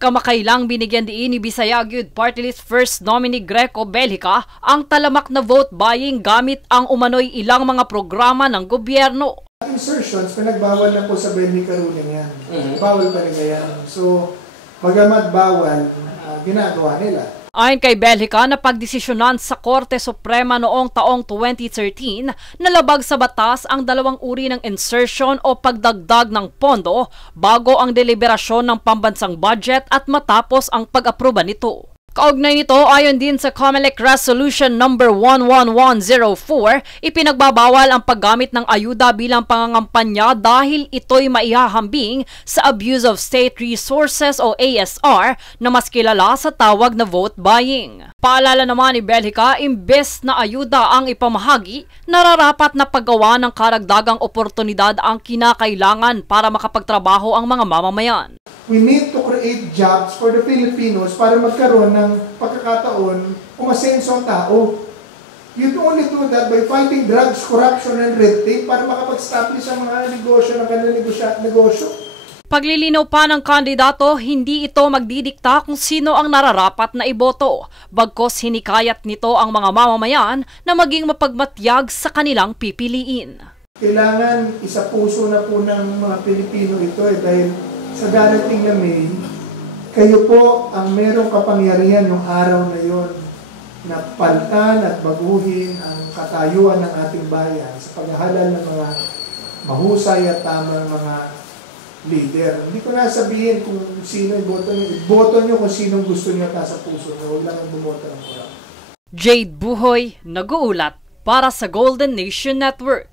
Kamakailang binigyan diin ni Bisayag Youth Party List First Nominee Greco Belhica ang talamak na vote buying gamit ang umano'y ilang mga programa ng gobyerno. Insertions, pinagbawal na po sa Belhica ruling yan. Bawal talaga yan. So, bagamat bawal, ginagawa nila. Ayon kay Belhica, napagdesisyonan sa Korte Suprema noong taong 2013 na labag sa batas ang dalawang uri ng insertion o pagdagdag ng pondo bago ang deliberasyon ng pambansang budget at matapos ang pag-aproba nito. Kaugnay nito, ayon din sa COMELEC Resolution No. 11104, ipinagbabawal ang paggamit ng ayuda bilang pangangampanya dahil ito'y maihahambing sa Abuse of State Resources o ASR na mas kilala sa tawag na vote buying. Paalala naman ni Belhica, imbes na ayuda ang ipamahagi, nararapat na paggawa ng karagdagang oportunidad ang kinakailangan para makapagtrabaho ang mga mamamayan. We need to create jobs for the Filipinos para magkaroon ng pagkakataon umasenso ang tao. You only do that by fighting drugs, corruption, and red tape para makapag-establish ang mga negosyo ng kanilang negosyo. Paglilinaw pa ng kandidato, hindi ito magdidikta kung sino ang nararapat na iboto. Bagkos hinikayat nito ang mga mamamayan na maging mapagmatyag sa kanilang pipiliin. Kailangan isa puso na po ng mga Pilipino ito dahil sa darating na May, kayo po ang merong kapangyarihan yung araw na yon na palitan at baguhin ang katayuan ng ating bayan sa paghahalal ng mga mahusay at tamang mga leader. Hindi ko na sabihin kung sino iboto nyo. Iboto nyo kung sinong gusto nyo sa puso nyo. Huwag lang bumoto ng kurang. Jade Buhoy, nag-uulat para sa Golden Nation Network.